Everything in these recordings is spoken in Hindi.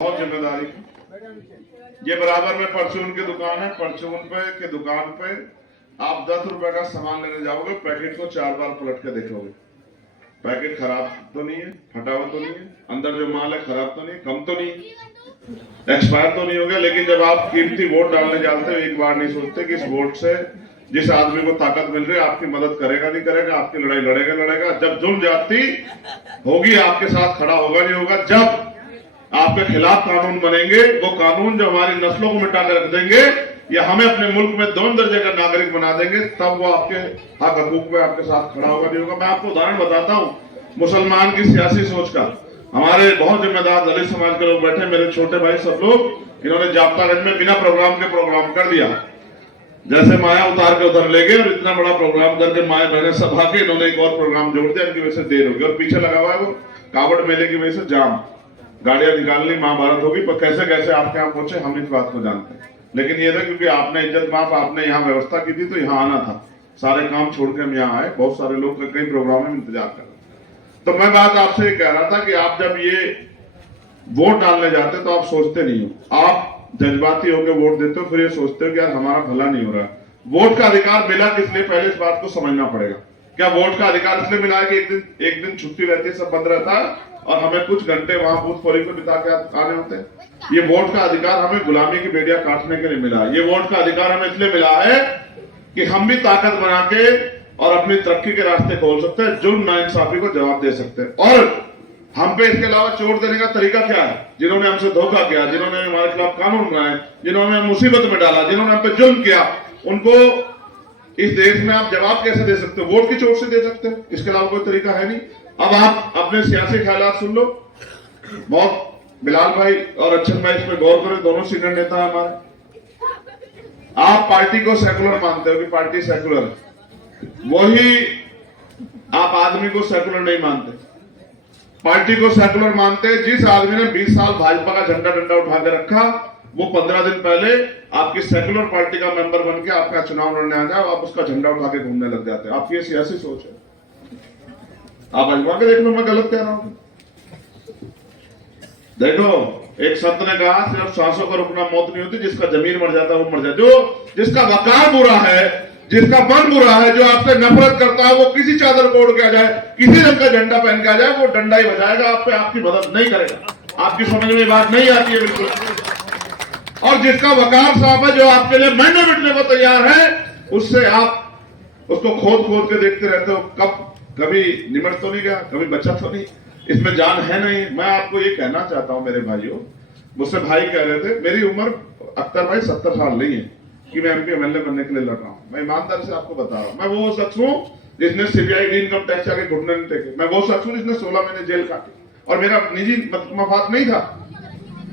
बहुत जिम्मेदारी ये बराबर में परचून की दुकान है। परचून के दुकान पे आप 10 रुपए का सामान लेने जाओगे, पैकेट को 4 बार पलट के देखोगे, पैकेट खराब तो नहीं है, फटा हुआ तो नहीं है, अंदर जो माल है खराब तो नहीं, कम तो नहीं, एक्सपायर तो नहीं हो गया। लेकिन जब आप कीमती वोट डालने जाते हो, एक बार नहीं सोचते कि इस वोट से जिस आदमी को ताकत मिल रही है आपकी मदद करेगा नहीं करेगा, आपकी लड़ाई लड़ेगा। जब जुल्म जाती होगी आपके साथ खड़ा होगा नहीं होगा। जब आपके खिलाफ कानून बनेंगे, वो कानून जो हमारी नस्लों को मिटा कर रख देंगे या हमें अपने मुल्क में 2 दर्जे का नागरिक बना देंगे, तब वो आपके हक हकूक में आपके साथ खड़ा होगा नहीं होगा। मैं आपको उदाहरण बताता हूँ मुसलमान की सियासी सोच का। हमारे बहुत जिम्मेदार दलित समाज के लोग बैठे, मेरे छोटे भाई सब लोग, इन्होंने जाप्तागंज में बिना प्रोग्राम के प्रोग्राम कर दिया। जैसे माया उतार के उधर ले गए और इतना बड़ा प्रोग्राम करके माया बहने सभा के इन्होंने एक और प्रोग्राम जोड़ दिया। इनकी वजह से देर होगी और पीछे लगा हुआ है वो कावड़ मेले की वजह से जाम, गाड़ियां निकालनी, महाभारत होगी। पर कैसे कैसे आपके यहाँ पहुंचे हम इस बात को जानते हैं। लेकिन ये था क्योंकि आपने इज्जत माफ आपने यहाँ व्यवस्था की थी तो यहाँ आना था, सारे काम छोड़ के हम यहाँ आए। बहुत सारे लोग कई प्रोग्राम में इंतजार कर रहे। तो मैं बात आपसे ये कह रहा था कि आप जब ये वोट डालने जाते तो आप सोचते नहीं हो, आप जज्बाती होकर वोट देते हो, फिर ये सोचते हो कि यार हमारा भला नहीं हो रहा। वोट का अधिकार मिला किस लिए, पहले इस बात को समझना पड़ेगा। क्या वोट का अधिकार इसलिए मिला है कि एक दिन छुट्टी रहती है, सब बंद रहता है और हमें कुछ घंटे वहां बूथ पोलिंग में बिता के आने होते हैं? ये वोट का अधिकार हमें गुलामी की बेड़ियां काटने के लिए मिला है। ये वोट का अधिकार हमें इसलिए मिला है कि हम भी ताकत बना के और अपनी तरक्की के रास्ते खोल सकते हैं, जुर्म नाइंसाफी को जवाब दे सकते हैं। और हम पे इसके अलावा चोट देने का तरीका क्या है? जिन्होंने हमसे धोखा किया, जिन्होंने हमारे खिलाफ कानून बनाए, जिन्होंने मुसीबत में डाला, जिन्होंने हम पे जुल्म किया, उनको इस देश में आप जवाब कैसे दे सकते हो? वोट की चोट से दे सकते हैं, इसके अलावा कोई तरीका है नहीं। अब आप अपने सियासी ख्यालात सुन लो। बहुत बिलाल भाई और अच्छन भाई इस पर गौर करें, दोनों सीनियर नेता है हमारे। आप पार्टी को सेकुलर मानते हो कि पार्टी सेकुलर है, वही आप आदमी को सेकुलर नहीं मानते। पार्टी को सेकुलर मानते हैं जिस आदमी ने 20 साल भाजपा का झंडा डंडा उठा के रखा, वो 15 दिन पहले आपकी सेकुलर पार्टी का मेंबर बन के आपका चुनाव लड़ने आ जाए, आप उसका झंडा उठा के घूमने लग जाते हैं। आपकी ये सियासी सोच है। आप अजमा के देख लो, मैं गलत कह रहा हूं? देखो, एक संत ने कहा सिर्फ सांसों का रुकना मौत नहीं होती, जिसका जमीन मर जाता है वो मर जाता है। जो जिसका वकार बुरा है, जिसका मन बुरा है, जो आपसे नफरत करता है, वो किसी चादर को ओढ़ के आ जाए, किसी रंग का झंडा पहन के आ जाए, वो डंडा ही बजाएगा आप पे, आपकी मदद नहीं करेगा। आपकी समझ में बात नहीं आती है बिल्कुल। और जिसका वकार साफ है, जो आपके लिए मरने मिटने को तैयार है, उससे आप उसको खोद खोद के देखते रहते हो। कभी निमट तो नहीं गया, कभी बचा तो नहीं, इसमें जान है नहीं। मैं आपको ये कहना चाहता हूं मेरे भाइयों, मुझसे भाई कह रहे थे, मेरी उम्र अख्तर भाई 70 साल नहीं है कि मैं एमपी एमएलए बनने के लिए लड़ रहा हूं। मैं ईमानदारी से आपको बता रहा हूं, मैं वो शख्स हूं जिसने सीबीआई इनकम टैक्स आके घुटने नहीं टेके। मैं वो शख्स हूं जिसने 16 महीने जेल काटी और मेरा निजी मफाद नहीं था।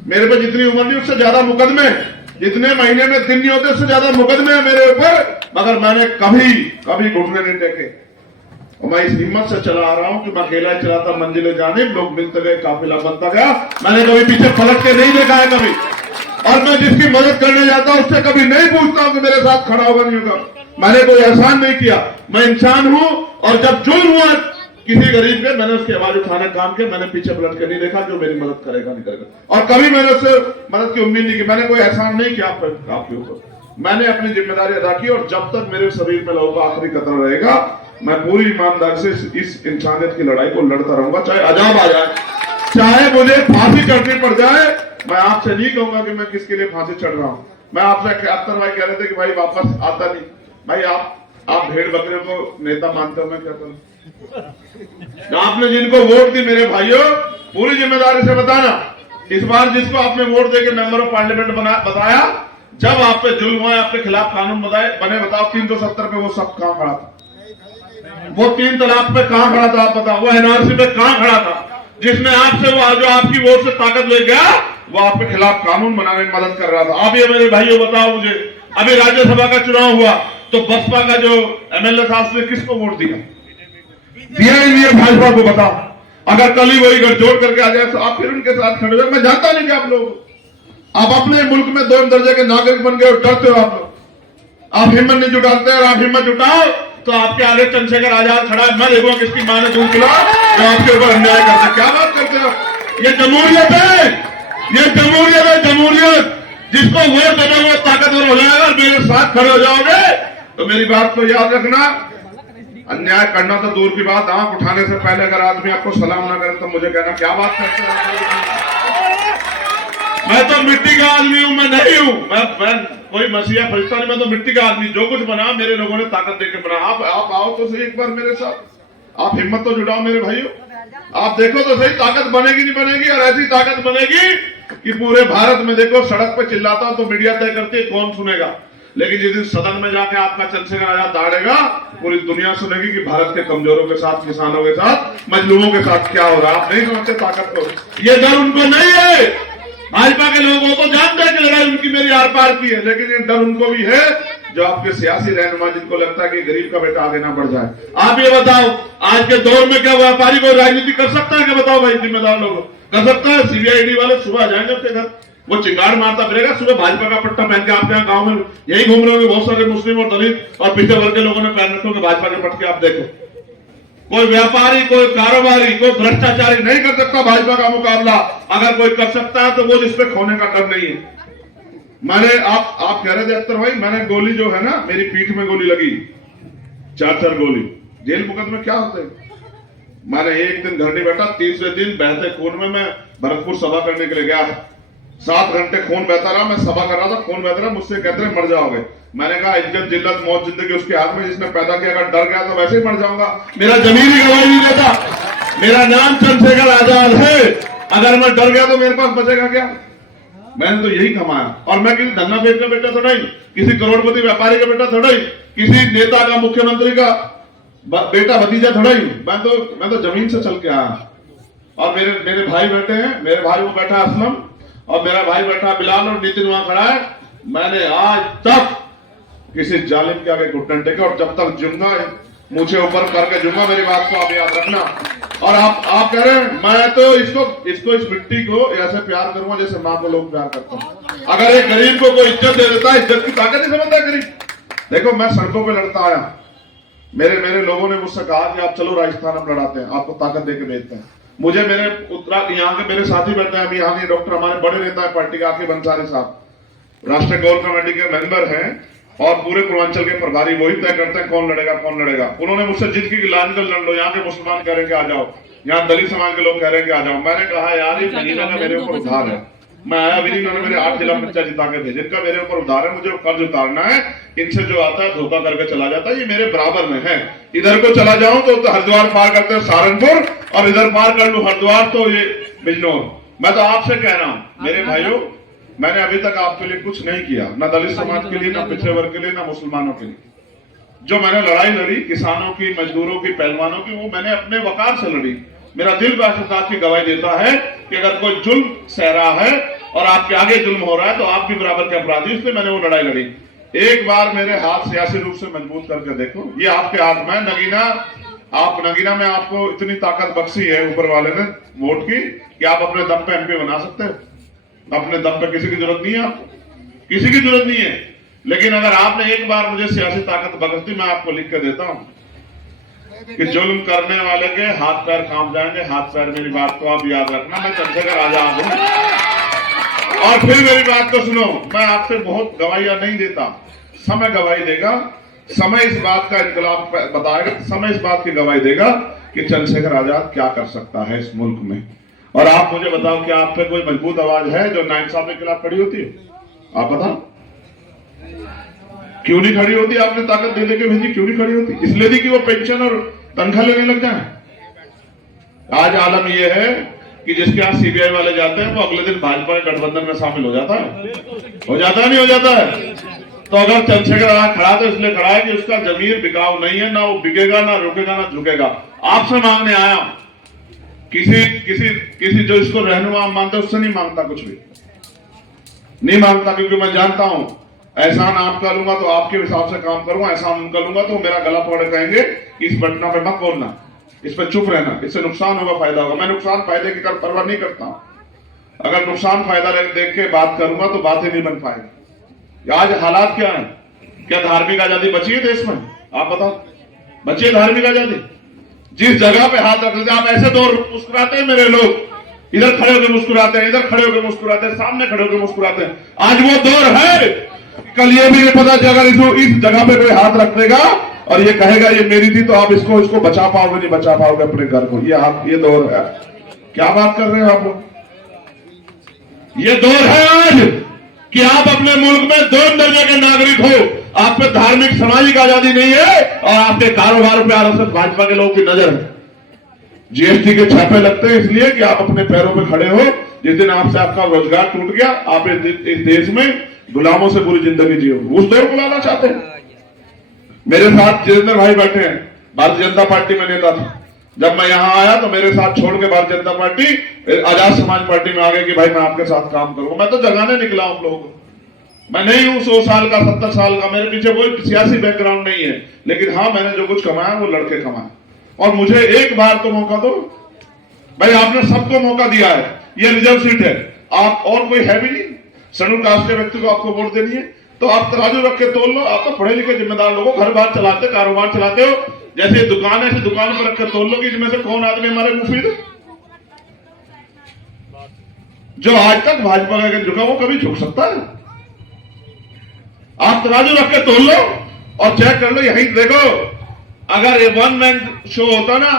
मेरे पे जितनी उम्र नहीं उससे ज्यादा मुकदमे, जितने महीने में दिन नहीं होते उससे ज्यादा मुकदमे है मेरे ऊपर, मगर मैंने कभी घुटने नहीं टेके। और मैं इस हिम्मत से चला आ रहा हूं कि मैं अकेला चलाता मंजिले जाने, लोग मिलते गए, काफिला बनता गया। मैंने कभी पीछे पलट के नहीं देखा है कभी। और मैं जिसकी मदद करने जाता हूं उससे कभी नहीं पूछता हूं कि मेरे साथ खड़ा होगा नहीं होगा। मैंने कोई एहसान नहीं किया, मैं इंसान हूं। और जब जुल्म हुआ किसी गरीब के, मैंने उसकी आवाज उठाने काम किया, मैंने पीछे पलट के नहीं देखा जो मेरी मदद करेगा नहीं करेगा। और कभी मैंने उससे मदद की उम्मीद नहीं की। मैंने कोई एहसान नहीं किया आपके ऊपर, मैंने अपनी जिम्मेदारी अदा की। और जब तक मेरे शरीर में लहू का आखिरी कतरा रहेगा, मैं पूरी ईमानदारी से इस इंसानियत की लड़ाई को लड़ता रहूंगा, चाहे अजाब आ जाए, चाहे मुझे फांसी चढ़नी पड़ जाए। मैं आपसे नहीं कहूंगा कि मैं किसके लिए फांसी चढ़ रहा हूं। मैं आपसे अख्तर भाई कह रहे थे कि भाई वापस आता नहीं। भाई आप भेड़ बकरे को नेता मानते हो, मैं क्या करूं? आपने जिनको वोट दी मेरे भाइयों, पूरी जिम्मेदारी से बताना, इस बार जिसको आपने वोट देकर मेंबर ऑफ पार्लियामेंट बताया, जब आप पे जुल्म हुआ, आपके खिलाफ कानून बने, बताओ 370 पे वो सब कहां खड़ा था? वो 3 तलाक पे कहां खड़ा था? आप बताओ। वो एनआरसी पे कहां खड़ा था? जिसने आपसे वो जो आपकी वोट से ताकत ले गया, वो आपके खिलाफ कानून बनाने में मदद कर रहा था। अब ये मेरे भाइयों बताओ मुझे, अभी राज्यसभा का चुनाव हुआ तो बसपा का जो एमएलए था उसने किसको वोट दिया ही नहीं है, भाजपा को। बताओ, अगर कल ही वही गठजोड़ करके आ जाए तो आप फिर उनके साथ खड़े हुए। मैं जानता नहीं कि आप लोग आप अपने मुल्क में 2 दर्जे के नागरिक बन गए और डरते हो। आप हिम्मत नहीं जुटाते, और आप हिम्मत जुटाओ तो आपके आगे चंद्रशेखर आजाद खड़ा है। मैं देखूंगा किसकी मां ने दूध पिला जो आपके ऊपर अन्याय करता है। क्या बात करते हो? ये जमहूरियत है, ये जिसको वोट देना वो ताकतवर हो जाएगा और मेरे साथ खड़े हो जाओगे तो मेरी बात को याद रखना। अन्याय करना तो दूर की बात, आंख उठाने से पहले अगर आदमी आपको सलाम ना करे तो मुझे कहना क्या बात करते हैं। मैं तो मिट्टी का आदमी हूं, मैं नहीं हूं, मैं कोई मसीहा फरिश्ता नहीं, मैं तो मिट्टी का आदमी। जो कुछ बना मेरे लोगों ने ताकत देकर बना। आप आओ तो सही एक बार मेरे साथ, आप हिम्मत तो जुटाओ मेरे भाइयों। आप देखो तो सही, ताकत बनेगी नहीं बनेगी, और ऐसी ताकत बनेगी कि पूरे भारत में देखो सड़क पे चिल्लाता हूं तो मीडिया तय करती है कौन सुनेगा, लेकिन जिस दिन सदन में जाके आपका चंद्रशेखर आजाद दाड़ेगा पूरी दुनिया सुनेगी कि भारत के कमजोरों के साथ, किसानों के साथ, मजलूमों के साथ क्या हो रहा है। आप नहीं समझते ताकत को, ये डर उनको नहीं है। भाजपा के लोगों को जानते हैं कि लड़ाई उनकी मेरी आर पार की है, लेकिन ये डर उनको भी है जो आपके सियासी रहनुमा जिनको लगता है कि गरीब का बेटा आगे ना बढ़ जाए। आप ये बताओ आज के दौर में क्या व्यापारी को राजनीति कर सकता है? क्या बताओ भाई, जिम्मेदार लोग कर सकता है? सीबीआईडी वाले सुबह जाएंगे अपने घर, वो चिंगार मारता फिरेगा, सुबह भाजपा का पट्टा पहन के आपके यहाँ गांव में यही घूम रहे होंगे बहुत सारे मुस्लिम और दलित और पिछड़े वर्ग के लोगों ने पहन रखे होंगे भाजपा के पट के। आप देखो, कोई व्यापारी, कोई कारोबारी, कोई भ्रष्टाचारी नहीं कर सकता भाजपा का मुकाबला। अगर कोई कर सकता है तो वो जिसपे खोने का डर नहीं है। मैंने आप कह रहे थे अख्तर भाई, मैंने गोली जो है ना, मेरी पीठ में गोली लगी, 4 गोली। जेल मुकदमे क्या होते हैं? मैंने एक दिन घर नहीं बैठा, तीसरे दिन बहते खून में मैं भरतपुर सभा करने के लिए गया। 7 घंटे खून बहता रहा, मैं सभा कर रहा था, खून बहता रहा, मुझसे कहते रहे मर जाओगे। मैंने कहा इज्जत जिल्लत मौत जिंदगी उसके हाथ में, जिसने पैदा किया। अगर डर गया तो वैसे ही मर जाऊंगा, मेरा जमीन ही गवाही नहीं देता। मेरा नाम चंद्रशेखर आजाद है, अगर मैं डर गया तो मेरे पास बचेगा क्या? मैंने तो यही कमाया, और मैं किसी धन्ना बेच का बेटा थोड़ा ही, किसी करोड़पति व्यापारी का बेटा थोड़ा ही, किसी नेता का, मुख्यमंत्री का बेटा भतीजा थोड़ा ही। मैं तो जमीन से चल के आया। और मेरे भाई बैठे हैं, मेरे भाई वो बैठा असलम, और मेरा भाई बैठा बिलाल, और नितिन वहां खड़ा है। मैंने आज तक किसी जालिम के आगे घुटने टेके, और जब तक जूंगा मुझे ऊपर करके जूंगा। मेरी बात को आप याद रखना। और आप कह रहे हैं मैं तो इसको इस मिट्टी को ऐसे प्यार करूंगा जैसे मां को लोग प्यार करते हैं। अगर एक गरीब को कोई इज्जत दे देता है, इज्जत की ताकत नहीं समझता गरीब। देखो मैं सड़कों पे लड़ता आया, मेरे लोगों ने मुझसे कहा कि आप चलो राजस्थान हम लड़ाते हैं, आपको ताकत देके भेजते हैं। मुझे मेरे यहाँ के मेरे साथी बैठे हैं, अभी यहाँ के डॉक्टर हमारे बड़े नेता है पार्टी के आके बंसारी साहब, राष्ट्रीय कोर कमेटी के मेंबर हैं, और पूरे पूर्वांचल के प्रभारी वही तय करते हैं कौन लड़ेगा। उन्होंने मुझसे जिद की लान कर लड़ लो, यहाँ के मुसलमान कह रहे हैं कि आ जाओ, यहाँ दलित समाज के लोग कह रहे हैं कि आ जाओ। मैंने कहा यार ये महीना का मेरे ऊपर उधार है, मैं आया भी नहीं, इन्होंने मेरे 8 जिला पंचायत जिता के भेजे, इनका मेरे ऊपर उधार है, मुझे कर्ज उतारना है। इनसे जो आता है धोखा करके चला जाता है, ये मेरे बराबर में है। इधर को चला जाऊं तो हरिद्वार पार करते हैं सहारनपुर, और इधर पार कर लूं हरिद्वार तो ये बिजनौर। मैं तो आपसे कह रहा हूं मेरे भाइयों, मैंने अभी तक आपके लिए कुछ नहीं किया, ना दलित समाज के लिए, ना पिछड़े वर्ग के लिए, ना मुसलमानों के लिए। जो मैंने लड़ाई लड़ी किसानों की, मजदूरों की, पहलवानों की, वो मैंने अपने वकार से लड़ी। मेरा दिल बात की गवाही देता है कि अगर कोई जुल्म सह रहा है और आपके आगे जुल्म हो रहा है तो आप भी बराबर के अपराधी, इसलिए मैंने वो लड़ाई लड़ी। एक बार मेरे हाथ सियासी रूप से मजबूत करके देखो, ये आपके हाथ में नगीना में आपको इतनी ताकत बख्शी है ऊपर वाले ने वोट की कि आप अपने दम पे एमपी बना सकते हो। अपने दम पे किसी की जरूरत नहीं है, आपको किसी की जरूरत नहीं है। लेकिन अगर आपने एक बार मुझे सियासी ताकत बख्शी, मैं आपको लिख के देता हूं कि जुल्म करने वाले के हाथ पैर कांप जाएंगे, हाथ पैर। मेरी बात को आप याद रखना, मैं चंद्रशेखर आजाद हूं। और फिर मेरी बात को सुनो, मैं आपसे बहुत गवाहियां नहीं देता, समय गवाही देगा, समय इस बात का इनकलाब बताएगा, समय इस बात की गवाही देगा कि चंद्रशेखर आजाद क्या कर सकता है इस मुल्क में। और आप मुझे बताओ, क्या आप पे कोई मजबूत आवाज है जो नाइंसाफ के खिलाफ खड़ी होती है? आप बताओ क्यों नहीं खड़ी होती? आपने ताकत दे के भेजी, क्यों नहीं खड़ी होती? इसलिए थी कि वो पेंशन और तनख्वाह लेने लग जाए। आज आलम यह है कि जिसके यहाँ सीबीआई वाले जाते हैं वो अगले दिन भाजपा के गठबंधन में शामिल हो जाता है, नहीं हो जाता है। तो अगर चंद्रशेखर आजाद खड़ा तो इसलिए खड़ा है कि उसका जमीर बिकाऊ नहीं है, ना वो बिकेगा, ना रुकेगा, ना झुकेगा। आपसे मांगने आया, किसी जो इसको रहनुमा मानते उससे नहीं मांगता, कुछ भी नहीं मांगता, क्योंकि मैं जानता हूं एहसान आपका लूंगा तो आपके हिसाब से काम करूंगा, एहसान उनका लूंगा तो मेरा गला पकड़ कहेंगे कि इस घटना पे मत बोलना, इस पे चुप रहना, इससे नुकसान होगा, फायदा होगा। मैं नुकसान फायदे की परवाह नहीं करता हूं। अगर नुकसान फायदा देख के बात करूंगा तो बातें नहीं बन पाएगी। आज हालात क्या है? क्या धार्मिक आजादी बची है देश में? आप बताओ, बची है धार्मिक आजादी? जिस जगह पे हाथ रख लेते, आप ऐसे दौर मुस्कुराते हैं मेरे लोग, इधर खड़े होकर मुस्कुराते हैं, इधर खड़े होकर मुस्कुराते हैं, सामने खड़े होकर मुस्कुराते हैं। आज वो दौर है, कल ये भी नहीं पता कि अगर इस जगह पे कोई हाथ रख देगा और ये कहेगा ये मेरी थी, तो आप इसको बचा पाओगे नहीं बचा पाओगे अपने घर को। ये दौर है। क्या बात कर रहे हो आप लोग? ये दौर है आज कि आप अपने मुल्क में 2 दर्जे के नागरिक हो, आप पे धार्मिक सामाजिक आजादी नहीं है और आपके कारोबार पे आरएसएस भाजपा के लोगों की नजर है। जीएसटी के छापे लगते हैं इसलिए कि आप अपने पैरों पे खड़े हो। जिस दिन आपसे आपका रोजगार टूट गया, आप इस देश में गुलामों से पूरी जिंदगी जियो, उस दौर को लाना चाहते हैं। मेरे साथ जितेंद्र भाई बैठे हैं, भारतीय जनता पार्टी में नेता था। जब मैं यहां आया तो मेरे साथ छोड़ के भारतीय जनता पार्टी आजाद समाज पार्टी में आ गए कि भाई मैं आपके साथ काम करूंगा। मैं तो जगाने निकला हूं लोगों को। मैं नहीं हूं 100 साल का, 70 साल का, मेरे पीछे कोई सियासी बैकग्राउंड नहीं है, लेकिन हाँ मैंने जो कुछ कमाया वो लड़के कमाए। और मुझे एक बार तो मौका दो भाई, आपने सबको मौका दिया है, ये रिजर्व सीट है, आप और कोई है भी नहीं, शेड्यूल कास्ट के व्यक्ति को आपको वोट देनी है, तो आप तराजू रख के तोल लो। आप तो पढ़े लिखे जिम्मेदार लोगों, घर बार चलाते, कारोबार चलाते हो, जैसे दुकान है ऐसे दुकान पर रखकर तोल लो कि इसमें से कौन आदमी हमारे मुफीद है। जो आज तक भाजपा का झुका वो कभी झुक सकता है? आप तराजू रख के तोल लो और चेक कर लो। यही देखो, अगर ये 1 मैन शो होता ना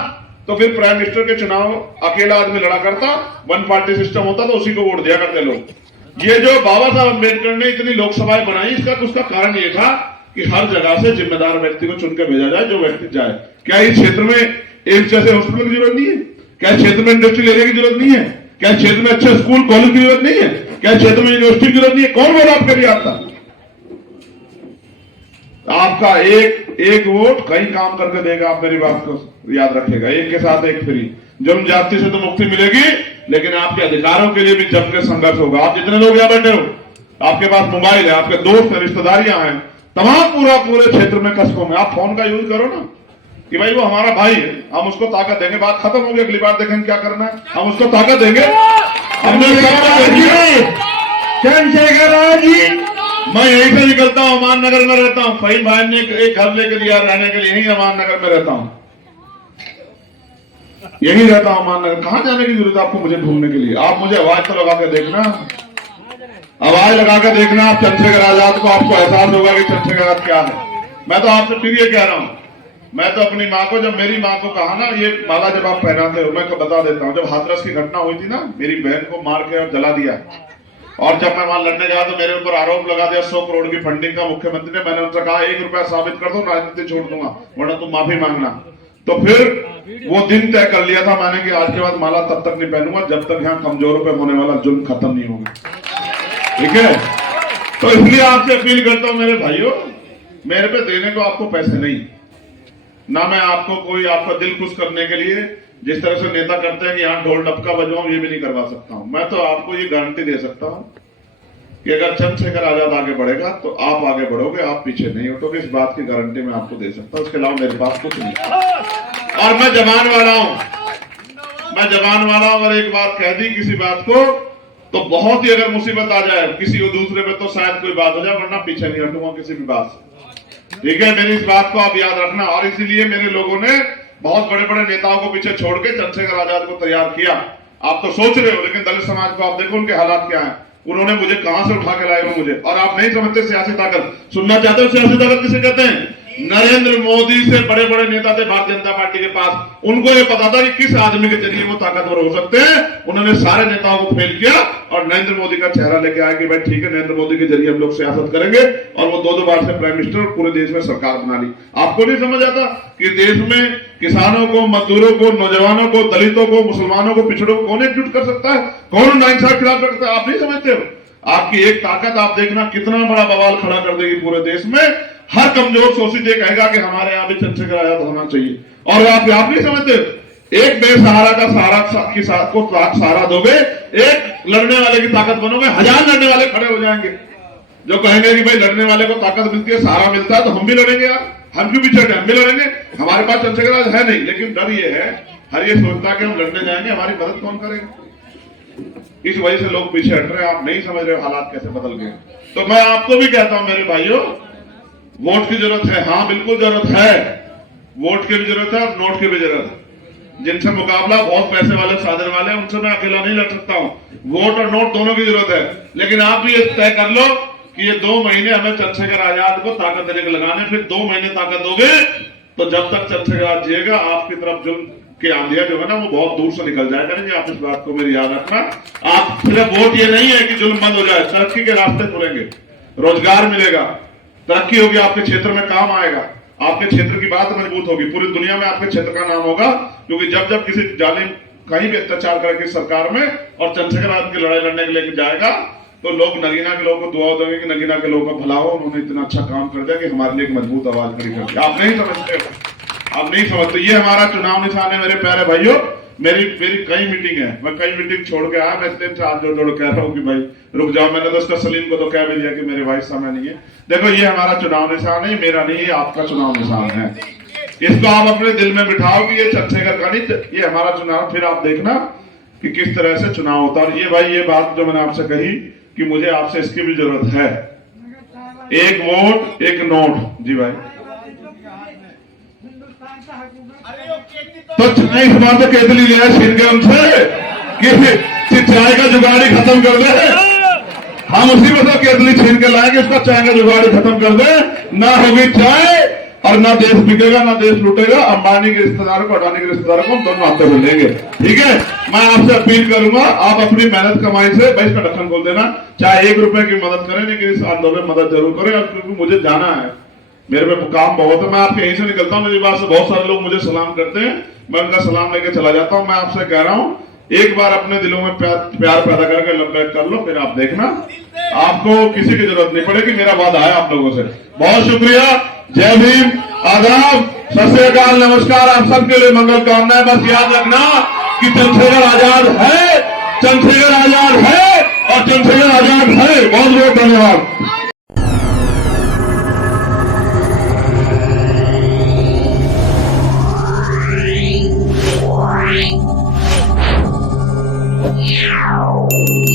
तो फिर प्राइम मिनिस्टर के चुनाव अकेला आदमी लड़ा करता, 1 पार्टी सिस्टम होता तो उसी को वोट दिया करते लोग। ये जो बाबा साहब अम्बेडकर ने इतनी लोकसभाएं बनाई, उसका कारण ये था कि हर जगह से जिम्मेदार व्यक्ति को चुनकर भेजा जाए, जो व्यक्ति जाए। क्या इस क्षेत्र में एम्स जैसे हॉस्पिटल की जरूरत नहीं है? क्या इस क्षेत्र में इंडस्ट्रियल एरिया की जरूरत नहीं है? क्या इस क्षेत्र में अच्छे स्कूल कॉलेज की जरूरत नहीं है? क्या इस क्षेत्र में यूनिवर्सिटी की जरूरत नहीं है? कौन बोला आपके लिए आता? आपका एक वोट कई काम करके देगा। आप मेरी बात को याद रखेगा, एक के साथ एक फ्री। जुर्म जाति से तो मुक्ति मिलेगी, लेकिन आपके अधिकारों के लिए भी जम के संघर्ष होगा। आप जितने लोग यहाँ बैठे हो, आपके पास मोबाइल है, आपके दोस्त हैं, रिश्तेदारियां हैं, तमाम पूरे क्षेत्र में कस्बों में आप फोन का यूज करो ना कि भाई वो हमारा भाई है, हम उसको ताकत देंगे। बात खत्म होगी, अगली बार देखेंगे क्या करना है, हम उसको ताकत देंगे। मैं यहीं से निकलता हूं, अमान नगर में रहता हूं। फहीम भाई ने एक घर लेके दिया रहने के लिए, यहीं अमान नगर में रहता हूं, यहीं रहता हूं अमान नगर। कहां जाने की जरूरत है आपको मुझे ढूंढने के लिए? आप मुझे आवाज तो लगा के देखना, आवाज लगा के देखना आप चंद्रशेखर आजाद को, आपको एहसास होगा कि चंद्रशेखर आजाद क्या है। मैं तो आपसे फिर ये कह रहा हूं, मैं तो अपनी माँ को, जब मेरी माँ को कहा ना ये माला जब आप पहनाते हो, मैं बता देता हूँ, जब हाथरस की घटना हुई थी ना, मेरी बहन को मार के और जला दिया, और जब मैं वहां लड़ने गया तो मेरे ऊपर आरोप लगा दिया 100 करोड़ की फंडिंग का मुख्यमंत्री ने। मैंने उनसे कहा 1 रुपया साबित कर दो, राजनीति छोड़ दूंगा, वरना तुम माफी मांगना। तो फिर वो दिन तय कर लिया था मैंने कि आज के बाद माला तब तक नहीं पहनूंगा जब तक यहाँ कमजोरों पे होने वाला जुल्म खत्म नहीं होगा। ठीक है? तो इसलिए आपसे अपील करता हूं मेरे भाइयों, मेरे पे देने को आपको पैसे नहीं, ना मैं आपको कोई आपका दिल खुश करने के लिए जिस तरह से नेता करते हैं कि यहां ढोल डपका बजवाऊं, ये भी नहीं करवा सकता हूं। मैं तो आपको ये गारंटी दे सकता हूं कि अगर चंद्रशेखर आजाद आगे बढ़ेगा तो आप आगे बढ़ोगे, आप पीछे नहीं हटोगे। इस बात की गारंटी मैं आपको दे सकता हूं, इसके अलावा मेरे पास कुछ नहीं। और मैं जवान वाला हूं, मैं जवान वाला हूं। अगर एक बार कह दी किसी बात को तो बहुत ही अगर मुसीबत आ जाए किसी को दूसरे पे तो शायद कोई बात हो जाए, वरना पीछे नहीं हटूंगा किसी भी बात से। ठीक है? मेरी इस बात को आप याद रखना। और इसीलिए मेरे लोगों ने बहुत बड़े बड़े नेताओं को पीछे छोड़ के चंद्रशेखर आजाद को तैयार किया। आप तो सोच रहे हो, लेकिन दलित समाज को आप देखो उनके हालात क्या है। उन्होंने मुझे कहां से उठा के लाए वो मुझे। और आप नहीं समझते सियासी ताकत। सुनना चाहते हो सियासी ताकत किसे कहते हैं? नरेंद्र मोदी से बड़े बड़े नेता थे भारतीय जनता पार्टी के पास, उनको ये पता था कि किस आदमी के जरिए वो ताकतवर हो सकते हैं। उन्होंने सारे नेताओं को फेल किया और नरेंद्र मोदी का चेहरा लेके आया कि भाई ठीक है, नरेंद्र मोदी के जरिए हम लोग सियासत करेंगे। और वो 2 बार से प्राइम मिनिस्टर और पूरे देश में सरकार बना ली। आपको नहीं समझ आता कि देश में किसानों को, मजदूरों को, नौजवानों को, दलितों को, मुसलमानों को, पिछड़ों को कौन एकजुट कर सकता है? कौन नाइंसाफी के खिलाफ रखता है? आप नहीं समझते हो? आपकी एक ताकत आप देखना कितना बड़ा बवाल खड़ा कर देगी पूरे देश में। हर कमजोर शोषित ये कहेगा कि हमारे यहाँ भी चंद्रशेखर आजाद होना चाहिए। और आप नहीं समझते, एक बेसहारा का सहारा को सहारा दोगे, एक लड़ने वाले की ताकत बनोगे, 1000 लड़ने वाले खड़े हो जाएंगे जो कहेंगे कि भाई लड़ने वाले को ताकत मिलती है, सहारा मिलता है, तो हम भी लड़ेंगे यार। हम क्यों पीछे हम भी लड़ेंगे। हमारे पास चंद्रशेखर आजाद है नहीं, लेकिन डर ये है, हर ये सोचता है कि हम लड़ने जाएंगे, हमारी मदद कौन करेगा। इस वजह से लोग पीछे हट रहे हैं। आप नहीं समझ रहे हालात कैसे बदल गए। तो मैं आपको भी कहता हूं मेरे भाइयों, वोट की जरूरत है। हाँ बिल्कुल जरूरत है, वोट की भी जरूरत है और नोट की भी जरूरत है। जिनसे मुकाबला बहुत पैसे वाले साधन वाले हैं, उनसे मैं अकेला नहीं लड़ सकता हूं। वोट और नोट दोनों की जरूरत है, लेकिन आप भी ये तय कर लो कि ये 2 महीने हमें चंद्रशेखर आजाद को ताकत देने के लगाने। फिर 2 महीने ताकत दोगे तो जब तक चंद्रशेखर आजाद जिएगा, आपकी तरफ जुल्म की आंधियां जो है ना, वो बहुत दूर से निकल जाया करेंगे। आप इस बात को मेरी याद रखना। आप सिर्फ वोट ये नहीं है कि जुल्म बंद हो जाए, तरक्की के रास्ते खुलेंगे, रोजगार मिलेगा, तरक्की होगी, आपके क्षेत्र में काम आएगा, आपके क्षेत्र की बात मजबूत होगी, पूरी दुनिया में आपके क्षेत्र का नाम होगा। क्योंकि जब जब किसी जालिम कहीं भी अत्याचार करेगी सरकार में और चंद्रशेखर आजाद की लड़ाई लड़ने के लेके जाएगा, तो लोग नगीना के लोगों को दुआ देंगे कि नगीना के लोगों का भला हो, उन्होंने इतना अच्छा काम कर दिया कि हमारे लिए एक मजबूत आवाज खड़ी कर दी। आप नहीं समझते, आप नहीं समझते। ये हमारा चुनाव निशान है मेरे प्यारे भाइयों। मेरी कई मीटिंग है, मैं कई मीटिंग छोड़ के आया, मैं इसलिए हाथ जोड़ कह रहा हूँ कि भाई रुक जाओ। मैंने तो उसका सलीम को तो कह भी दिया कि मेरे भाई समय नहीं है। देखो ये हमारा चुनाव निशान है, मेरा नहीं है, आपका चुनाव निशान है। इसको आप अपने दिल में बिठाओ कि ये चंद्रशेखर का नहीं, ये हमारा चुनाव। फिर आप देखना कि किस तरह से चुनाव होता है। और ये भाई, ये बात जो मैंने आपसे कही कि मुझे आपसे इसकी भी जरूरत है, 1 वोट 1 नोट। जी भाई, तो चाय इस बात केतली लिया छीन के हमसे कि चाय का जुगाड़ी खत्म कर दे। हम उसी में तो केतली छीन के लाएंगे, उसका चाय का जुगाड़ी खत्म कर दे। ना होगी चाय और ना देश बिकेगा, ना देश लूटेगा। अंबानी के रिश्तेदारों को, अडानी के रिश्तेदारों को हम दोनों हाथों में लेंगे। ठीक है, मैं आपसे अपील करूंगा, आप अपनी मेहनत कमाई से भाई इसका ढक्कन खोल देना। चाहे 1 रुपए की मदद करें, लेकिन इस आंदोलन में मदद जरूर करें। क्योंकि मुझे जाना है, मेरे पे काम बहुत है। मैं आपके यहीं से निकलता हूँ, मेरी बात से बहुत सारे लोग मुझे सलाम करते हैं, मैं उनका सलाम लेके चला जाता हूँ। मैं आपसे कह रहा हूँ, एक बार अपने दिलों में प्यार पैदा करके लंबैक कर लो, फिर आप देखना आपको किसी की जरूरत नहीं पड़ेगी। मेरा वादा है आप लोगों से। बहुत शुक्रिया, जय भीम, आदाब, सत श्री अकाल, नमस्कार। आप सबके लिए मंगल कामनाएं। बस याद रखना कि चंद्रशेखर आजाद है, चंद्रशेखर आजाद है और चंद्रशेखर आजाद है। बहुत बहुत धन्यवाद। Yeah.